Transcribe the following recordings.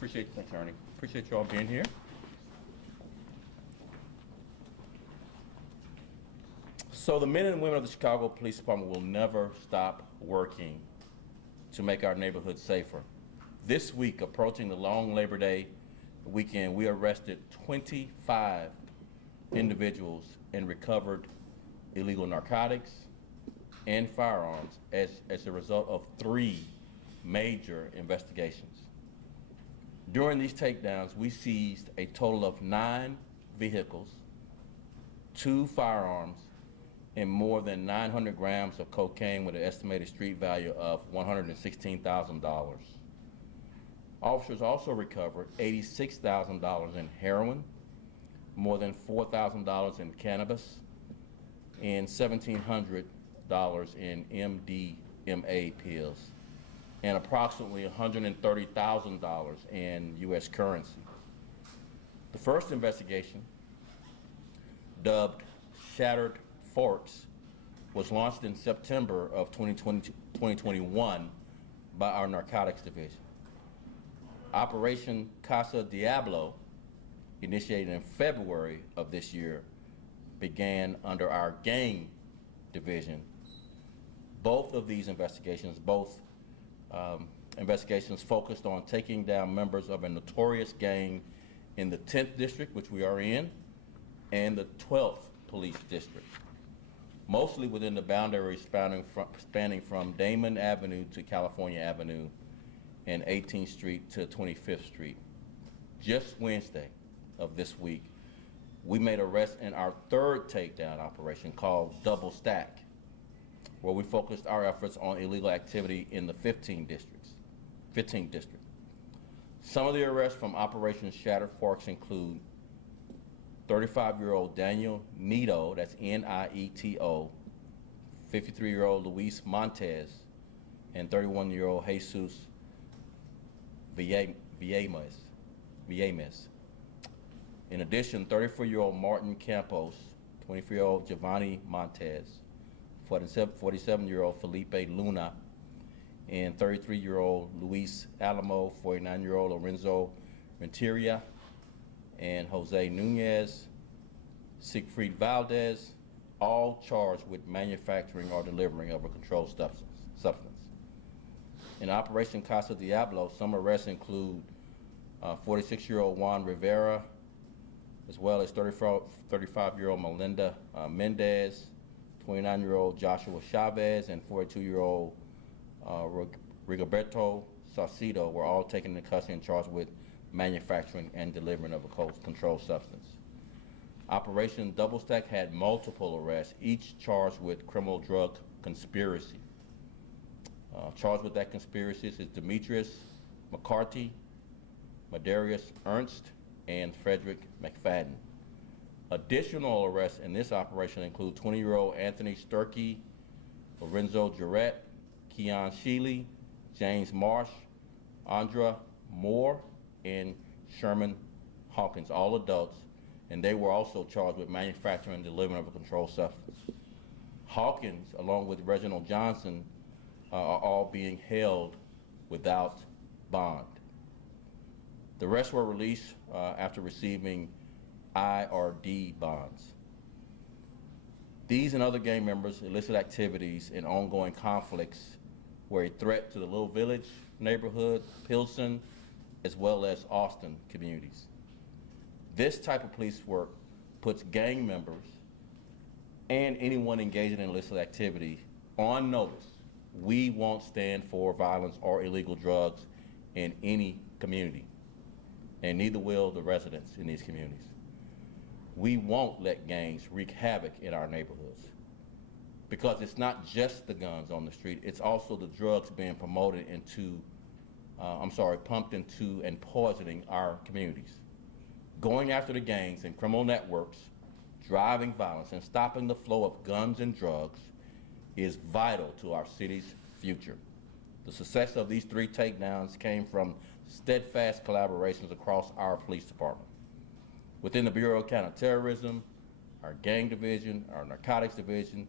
Appreciate it, Attorney. Appreciate you all being here. So the men and women of the Chicago Police Department will never stop working to make our neighborhoods safer. This week, approaching the long Labor Day weekend, we arrested 25 individuals and recovered illegal narcotics and firearms as a result of 3 major investigations. During these takedowns, we seized a total of 9 vehicles, 2 firearms, and more than 900 grams of cocaine with an estimated street value of $116,000. Officers also recovered $86,000 in heroin, more than $4,000 in cannabis, and $1,700 in MDMA pills, and approximately $130,000 in U.S. currency. The first investigation, dubbed Shattered Forks, was launched in September of 2021 by our Narcotics Division. Operation Casa Diablo, initiated in February of this year, began under our Gang Division. Both of these investigations, investigations focused on taking down members of a notorious gang in the 10th District, which we are in, and the 12th Police District, mostly within the boundaries spanning from Damon Avenue to California Avenue and 18th Street to 25th Street. Just Wednesday of this week, we made arrests in our 3rd takedown operation called Double Stack, where we focused our efforts on illegal activity in the 15th District. Some of the arrests from Operation Shattered Forks include 35-year-old Daniel Nieto, that's N-I-E-T-O, 53-year-old Luis Montez, and 31-year-old Jesus Villemes. In addition, 34-year-old Martin Campos, 24-year-old Giovanni Montez, 47-year-old Felipe Luna, and 33-year-old Luis Alamo, 49-year-old Lorenzo Renteria, and Jose Nunez, Siegfried Valdez, all charged with manufacturing or delivering of a controlled substance. In Operation Casa Diablo, some arrests include 46-year-old Juan Rivera, as well as 35-year-old Melinda Mendez, 29-year-old Joshua Chavez, and 42-year-old Rigoberto Saucedo were all taken into custody and charged with manufacturing and delivering of a controlled substance. Operation Double Stack had multiple arrests, each charged with criminal drug conspiracy. Charged with that conspiracy is Demetrius McCarthy, Madarius Ernst, and Frederick McFadden. Additional arrests in this operation include 20-year-old Anthony Sturkey, Lorenzo Jarrett, Keon Sheely, James Marsh, Andra Moore, and Sherman Hawkins, all adults, and they were also charged with manufacturing and delivering of a controlled substance. Hawkins, along with Reginald Johnson, are all being held without bond. The rest were released after receiving IRD bonds. These and other gang members' illicit activities and ongoing conflicts were a threat to the Little Village neighborhood, Pilsen, as well as Austin communities. This type of police work puts gang members and anyone engaging in illicit activity on notice. We won't stand for violence or illegal drugs in any community, and neither will the residents in these communities. We won't let gangs wreak havoc in our neighborhoods, because it's not just the guns on the street, it's also the drugs being promoted into, pumped into and poisoning our communities. Going after the gangs and criminal networks, driving violence, and stopping the flow of guns and drugs is vital to our city's future. The success of these 3 takedowns came from steadfast collaborations across our police department. Within the Bureau of Counterterrorism, our Gang Division, our Narcotics Division,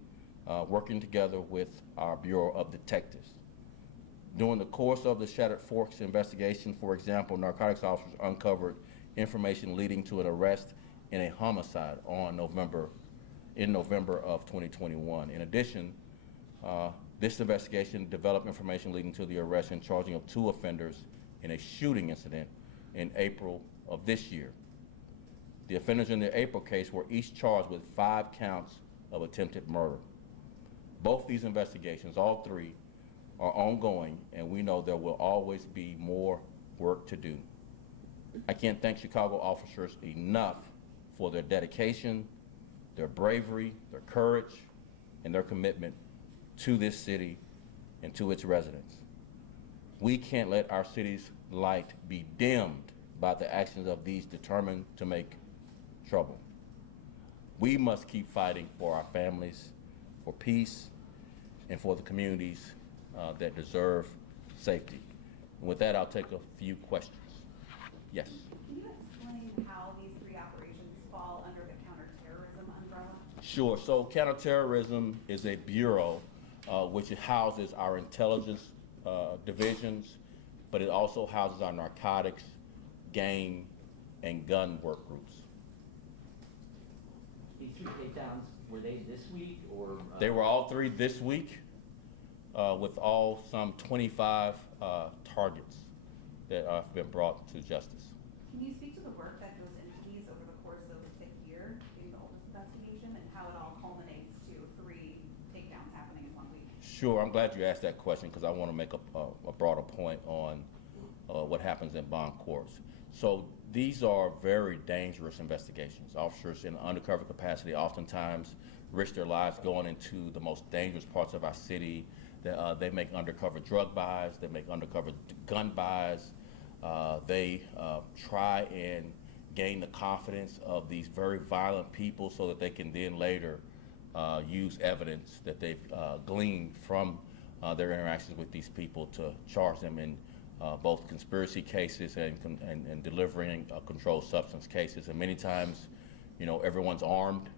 working together with our Bureau of Detectives. During the course of the Shattered Forks investigation, for example, narcotics officers uncovered information leading to an arrest in a homicide in November of 2021. In addition, this investigation developed information leading to the arrest and charging of 2 offenders in a shooting incident in April of this year. The offenders in the April case were each charged with 5 counts of attempted murder. Both these investigations, all 3, are ongoing, and we know there will always be more work to do. I can't thank Chicago officers enough for their dedication, their bravery, their courage, and their commitment to this city and to its residents. We can't let our city's light be dimmed by the actions of these determined to make trouble. We must keep fighting for our families, for peace, and for the communities that deserve safety. And with that, I'll take a few questions. Yes? Can you explain how these 3 operations fall under the counterterrorism umbrella? Sure. So counterterrorism is a bureau which houses our intelligence divisions, but it also houses our narcotics, gang, and gun work groups. These 3 takedowns, were they this week or? They were all 3 this week, with some 25 targets that have been brought to justice. Can you speak to the work that goes into these over the course of a year in the oldest investigation and how it all culminates to 3 takedowns happening in 1 week? Sure, I'm glad you asked that question because I want to make a broader point on what happens in bond courts. So these are very dangerous investigations. Officers in undercover capacity oftentimes risk their lives going into the most dangerous parts of our city. They make undercover drug buys, they make undercover gun buys. They try and gain the confidence of these very violent people so that they can then later use evidence that they've gleaned from their interactions with these people to charge them in both conspiracy cases and delivering controlled substance cases. And many times, you know, everyone's armed,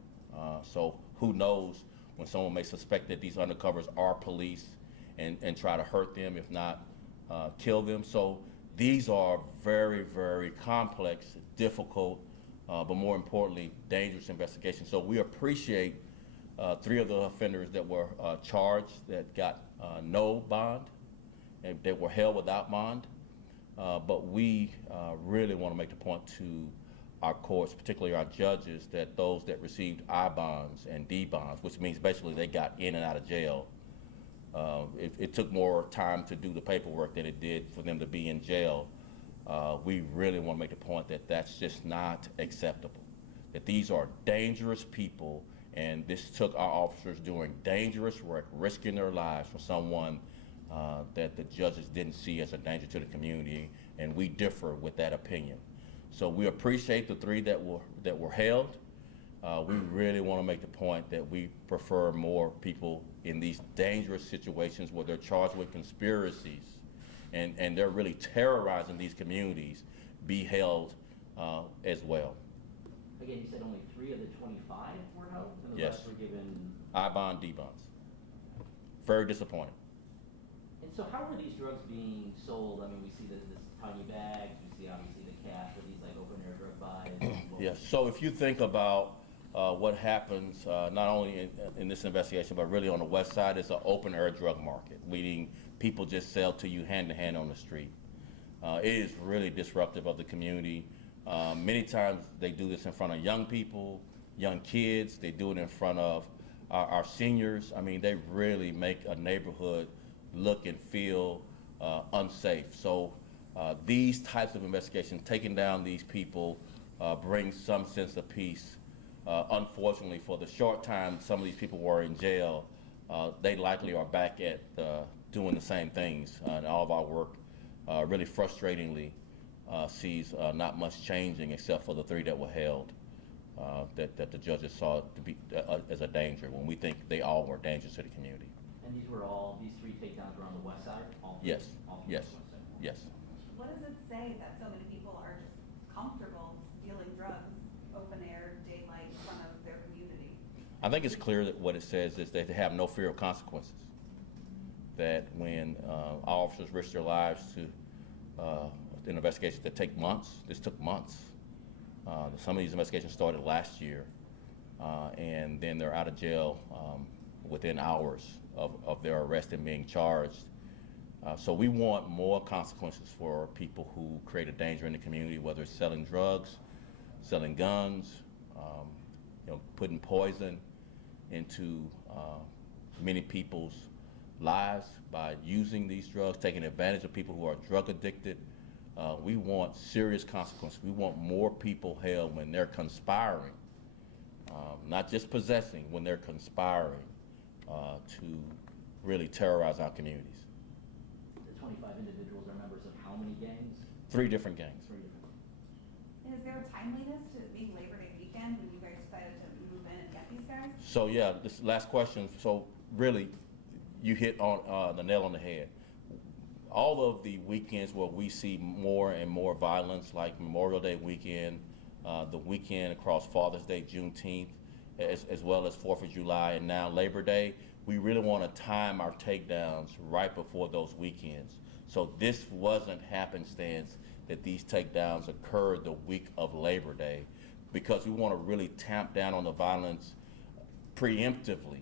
so who knows when someone may suspect that these undercovers are police and try to hurt them, if not kill them. So these are very, very complex, difficult, but more importantly, dangerous investigations. So we appreciate 3 of the offenders that were charged that got no bond, and they were held without bond. But we really want to make the point to our courts, particularly our judges, that those that received I bonds and D bonds, which means basically they got in and out of jail. It took more time to do the paperwork than it did for them to be in jail. We really want to make the point that that's just not acceptable, that these are dangerous people, and this took our officers doing dangerous work, risking their lives for someone that the judges didn't see as a danger to the community, and we differ with that opinion. So we appreciate the 3 that were held. We really want to make the point that we prefer more people in these dangerous situations where they're charged with conspiracies and they're really terrorizing these communities be held as well. Again, you said only 3 of the 25 were held, and the Yes. rest were given. I bond, D bonds. Very disappointing. And so how were these drugs being sold? I mean, we see this tiny bags, we see obviously the cash, are these like open air drug buys? Yes, so if you think about what happens not only in this investigation, but really on the west side, it's an open air drug market, meaning people just sell to you hand to hand on the street. It is really disruptive of the community. Many times they do this in front of young people, young kids, they do it in front of our seniors. I mean, they really make a neighborhood look and feel unsafe. So these types of investigations, taking down these people, brings some sense of peace. Unfortunately, for the short time some of these people were in jail, they likely are back at doing the same things. And all of our work really frustratingly sees not much changing except for the 3 that were held that the judges saw to be as a danger, when we think they all were dangerous to the community. And these 3 takedowns were on the west side? All 3? Yes, All 3 yes, on the west side? yes. What does it say that so many people are just comfortable dealing drugs, open air, daylight, in front of their community? I think it's clear that what it says is that they have no fear of consequences. that when officers risk their lives to investigations that take months, this took months. Some of these investigations started last year, and then they're out of jail within hours of their arrest and being charged. So we want more consequences for people who create a danger in the community, whether it's selling drugs, selling guns, putting poison into many people's lives by using these drugs, taking advantage of people who are drug addicted. We want serious consequences. We want more people held when they're conspiring, not just possessing, when they're conspiring to really terrorize our communities. The 25 individuals are members of how many gangs? 3 different gangs. 3 different. And is there a timeliness to it being Labor Day weekend when you guys decided to move in and get these guys? So yeah, this last question. So really, you hit on the nail on the head. All of the weekends where we see more and more violence, like Memorial Day weekend, the weekend across Father's Day, Juneteenth, as well as 4th of July, and now Labor Day, we really want to time our takedowns right before those weekends. So this wasn't happenstance that these takedowns occurred the week of Labor Day, because we want to really tamp down on the violence preemptively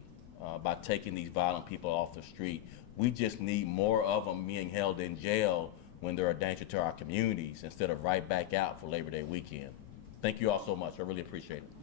by taking these violent people off the street. We just need more of them being held in jail when they're a danger to our communities instead of right back out for Labor Day weekend. Thank you all so much. I really appreciate it.